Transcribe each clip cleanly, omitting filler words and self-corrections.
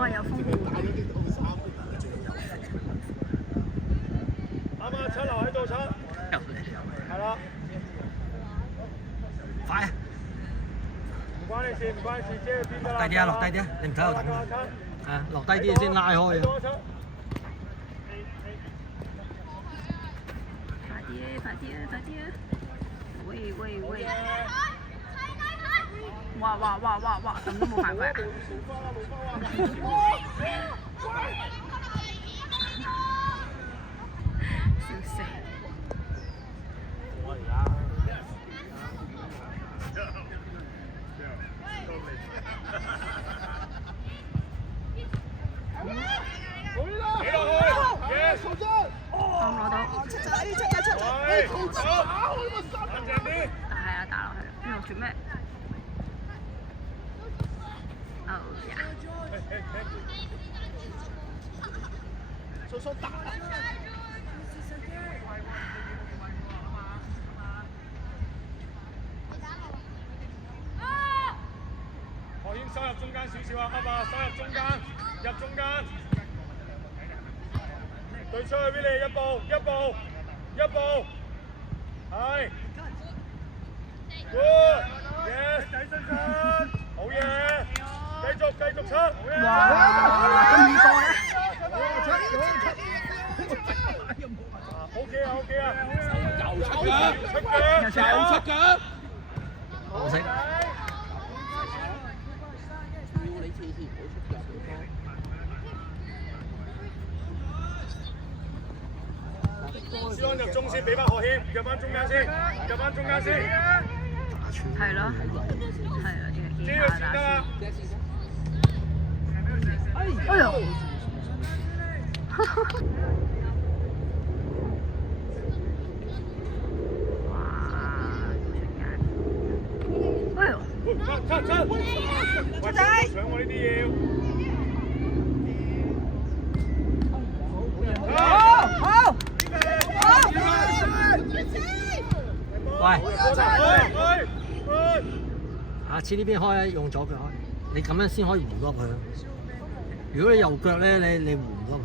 哇！有風。啱啊！七留喺度七。係啦。快啊！唔關你事，唔關你事，即係邊得啦。落低啲啊！落低啲啊！你唔睇我等啊！啊，落低啲先拉開啊！快啲啊！快啲啊！快啲啊！喂喂喂！哇哇哇哇哇！咁都冇犯規啊！笑死！啱攞到。七仔，係啊，打落去。邊度做咩？哦呀！叔叔打。何謙收入中間少少啊，啱啊，收入中間，入中間。對出去俾你，一步，係 ，good， yes， 仔身上，好嘢，繼續出，哇！咁易過嘅。OK 啊，又出腳，好識。思安入中先，俾翻何謙，入翻中間先。係咯，幾下打先。哎呦！哎呦！出仔！搶我呢啲嘢。好。喂，下次呢邊開用左腳開，你咁樣先可以弧落佢。如果你右腳咧，你弧唔到佢。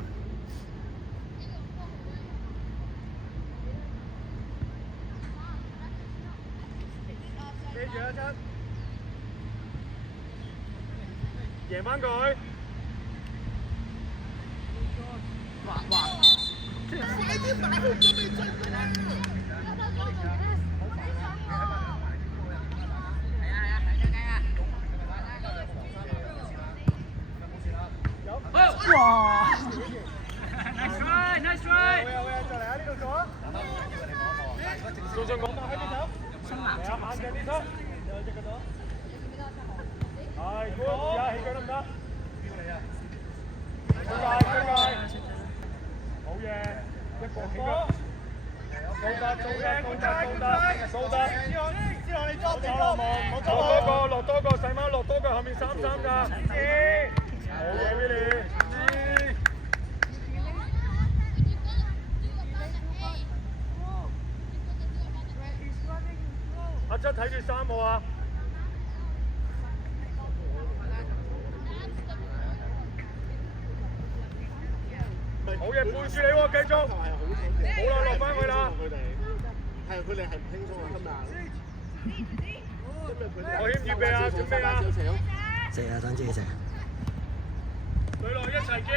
記住啊，七，贏翻佢。哇！快啲打佢準備進啦！哇 ！Nice try！ 再嚟啊！呢度做啊！做上講嘛，喺邊走？新藍色。眼鏡呢側，有隻嗰度。係 good， 而家起腳得唔得？推介，好嘢，一個起腳。掃得。之後你捉落多個，細貓落多個，後面3-3㗎。好嘢 ，Willie。阿七睇住3號啊！好嘢，背住你喎，繼續。好啦，落翻去啦。佢哋係唔輕鬆啊，今日。我謙預備啊，準備啊。射啊，等自己射。對落一齊見。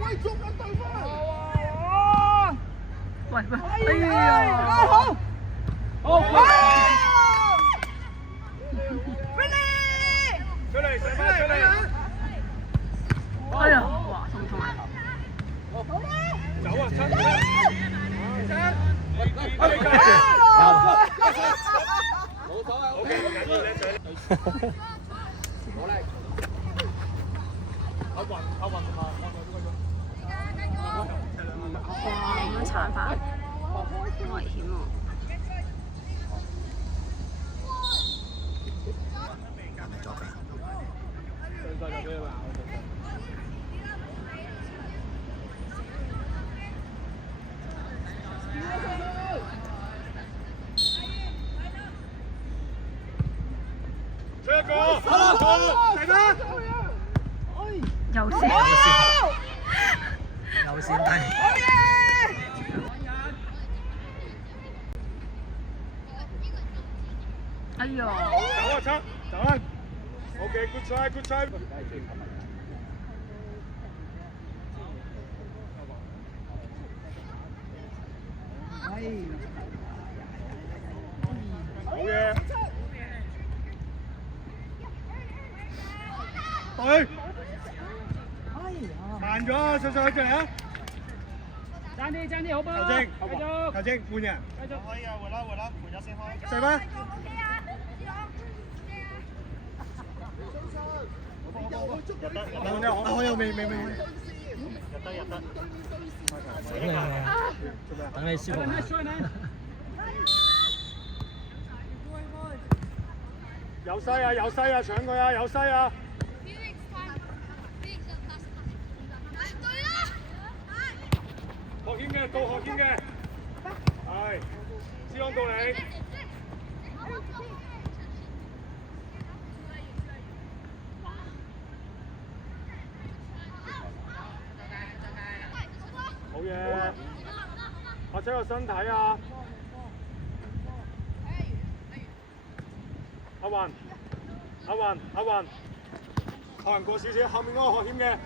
喂，捉緊對方！喂，哎呀！好。出嚟，細媽出嚟。哎呀！哇，痛唔痛啊？走啊，七！冇所謂。好嘅，唔緊要，靚仔。好叻。阿雲同埋哇！咁樣鏟法，好危險喎！出一個，大家。又射，有線低。哎呦！走啊，出，走啊。OK，good try，good try。好嘢。對。慢咗啊，上進嚟啊！爭啲，好波！球證，換人。可以啊，回啦，先開。射吧。我又未。入得。等你舒服。有西啊，搶佢啊，有西啊！學謙嘅，到學謙嘅，係，思朗到你。好嘢，或者個身體啊！阿雲過少少，後面嗰個學謙嘅。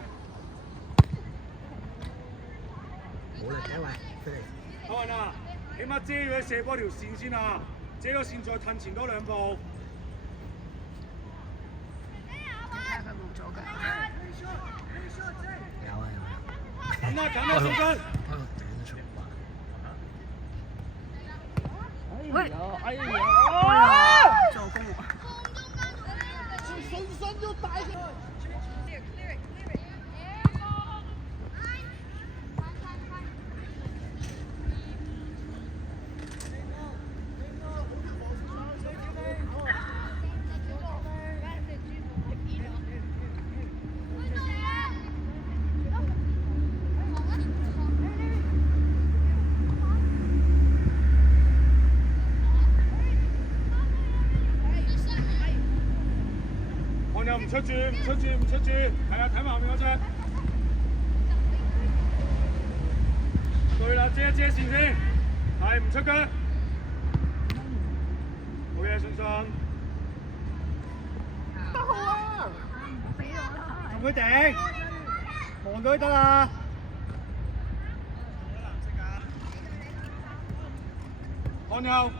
冇啦，睇位，出嚟。阿雲啊，起碼遮咗射波條線先啊，遮咗線再褪前多2步。睇下佢冇咗㗎。有啊。緊啦，小心！喂！哎呀！助攻喎！信心要大嘅。唔出住，係啊，睇埋後面嗰隻。對啦，遮一遮線先，係唔出腳。好嘢，信。得好啊！俾我啦！同佢頂，望到得啦。看右。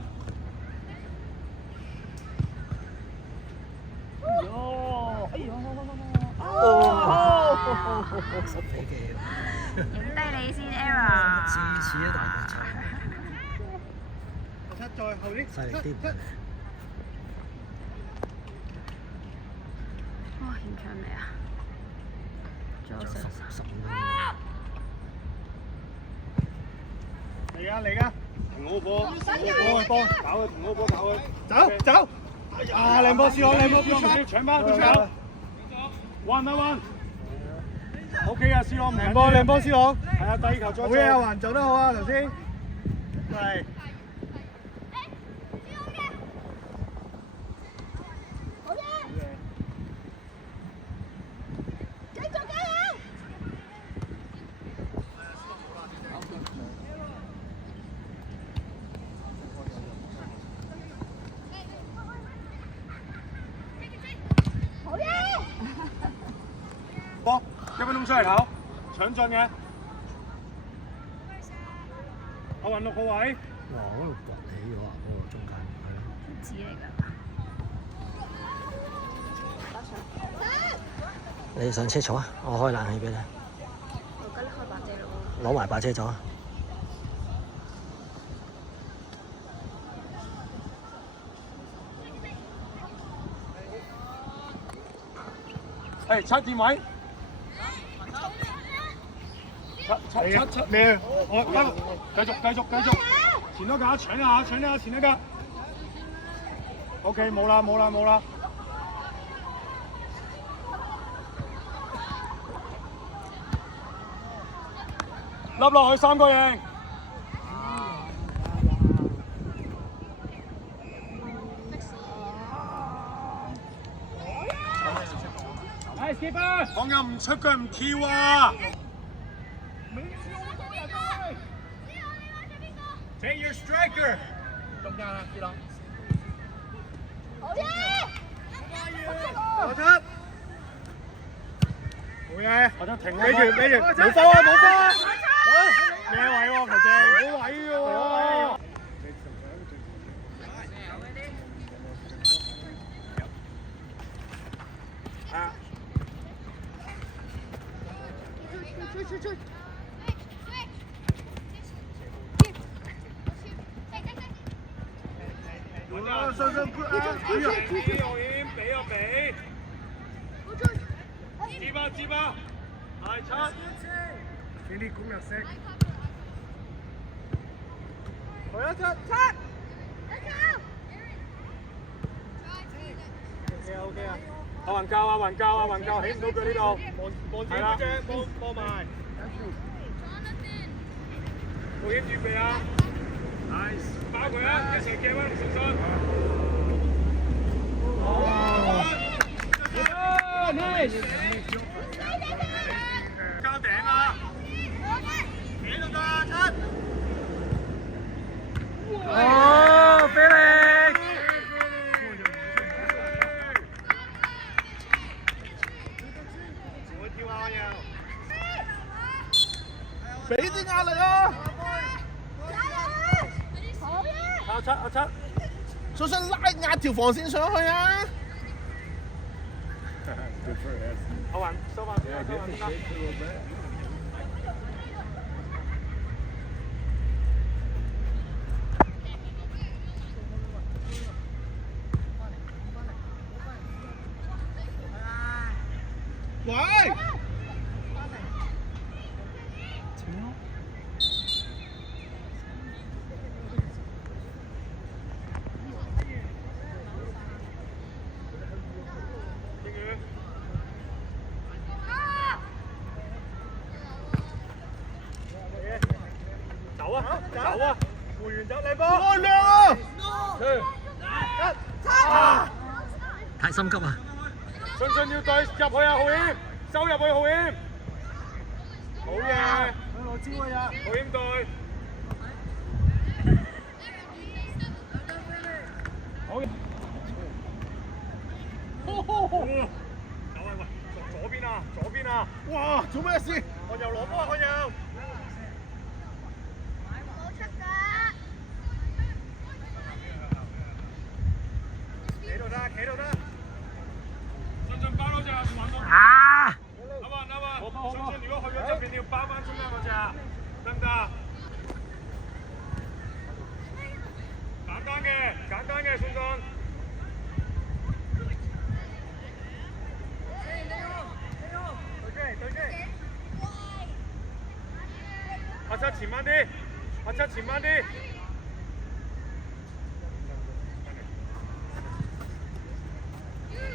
十幾嘅。影低你先 ，Era。似啊，大球出再後啲。細力啲。哇，延長未啊？仲有15。嚟㗎！停好波，搞佢，停好波搞佢。走！啊，靚波，搶翻，搶！1 OK 啊，C朗唔靚波，C朗。係啊，第2球再。好嘢，阿雲做得好啊，頭先。係。好嘢！繼續加油！好嘢！波，1分鐘出嚟頭，搶進嘅。阿雲6個位。哇！嗰度掘起咗啊！嗰個中間係咯。紙嚟㗎。你上車坐啊！我開冷氣俾你。我而家開把遮咯。攞埋把遮走啊！係7點位。七咩？繼續，前多架搶啊！前一架。OK， 冇啦。笠落去3個贏。講緊唔出腳唔跳啊 ！Take your striker。中間啦，知啦。好嘢！我出。好嘢，我得停啦。俾住，冇波啊，冇波啊！咩位喎，球證？冇位嘅喎。啊！追！俾。接吧，係七。呢啲攻略式。去啊七。OK 啊。阿雲教，起唔到腳呢度。望住嗰隻，望埋。保險準備啊 ！Nice， 包佢啊！一齊夾啊，信信。Nice。交頂啊！企到㗎，七。哦，俾力！我跳下又。俾啲壓力啊！阿七，信信壓條防線上去啊！阿雲收翻先啦，喂！走啊！回完走靚波。開亮啊！太心急啊！信要對入去啊，浩謙，收入去浩謙。好嘢！攞招啊呀！浩謙對。好嘢！走啊喂！左邊啊！哇！做咩事？看右攞波啊！看右。企度得，信包嗰隻玩到。啊！阿雲，信如果去咗側邊，你要包翻中間嗰隻，得唔得？簡單嘅，信。對機。阿七前慢啲。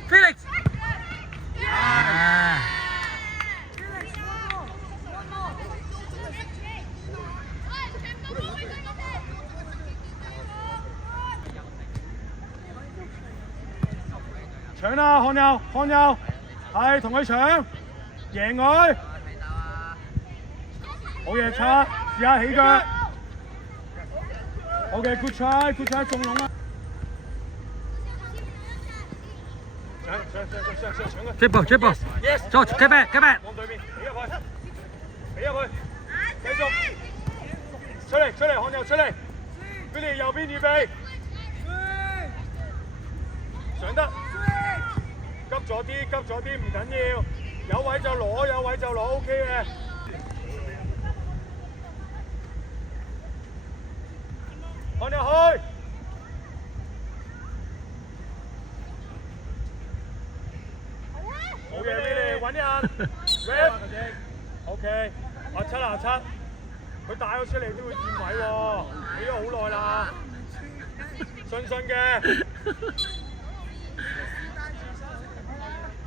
Felix！ 啊！搶啦，看右，係同佢搶，贏佢。好嘢，叉，試下起腳。OK，good try，中籠啊！上Triple， 走 ，get back， 往對面，俾入去，繼續，出嚟，看右出嚟，Billy右邊預備，上得，急咗啲，唔緊要，有位就攞 ，OK 嘅。看入去。好嘅，Billy揾人 ，Red，OK， 阿七，佢帶咗出嚟都會佔位喎，起咗好耐啦，信嘅，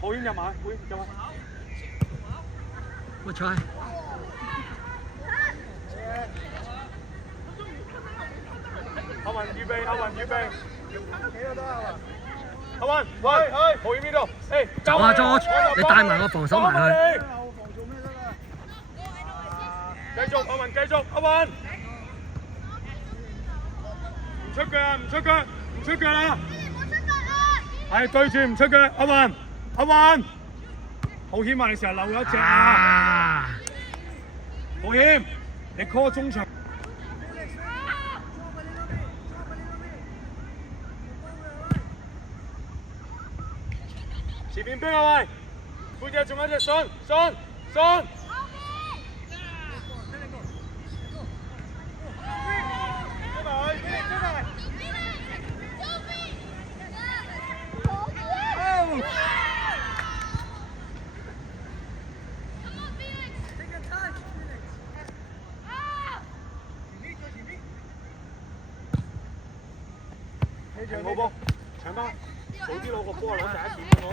浩軒入埋。Good try。阿雲預備，企度得阿阿雲，喂，去，後面呢度，誒，走啊 George，你帶埋個防守埋去。繼續，阿雲繼續，阿雲，唔出腳啊，唔出腳，唔出腳啦，係對住唔出腳，阿雲，阿雲，好險啊！你成日漏咗一隻啊，好險，你 call 中場。前面邊啊喂，背脊仲有隻信。停好波，搶翻，早啲攞個波攞第一點好。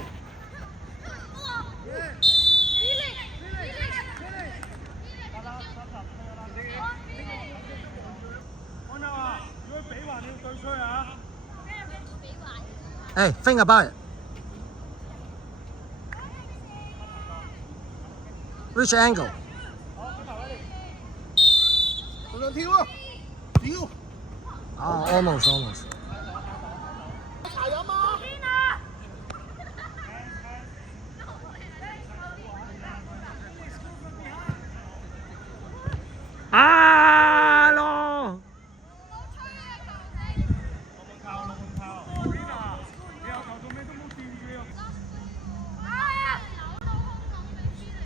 安娜啊，如果比還要對吹啊！Hey, think about it. Which angle? 我想跳啊！跳！ Oh, almost. 茶飲啊！啊咯！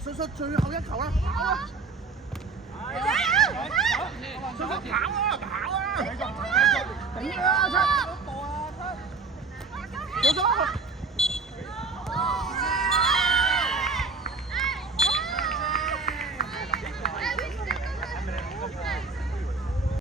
信最後一球啦，跑啊！信跑啊！頂啊！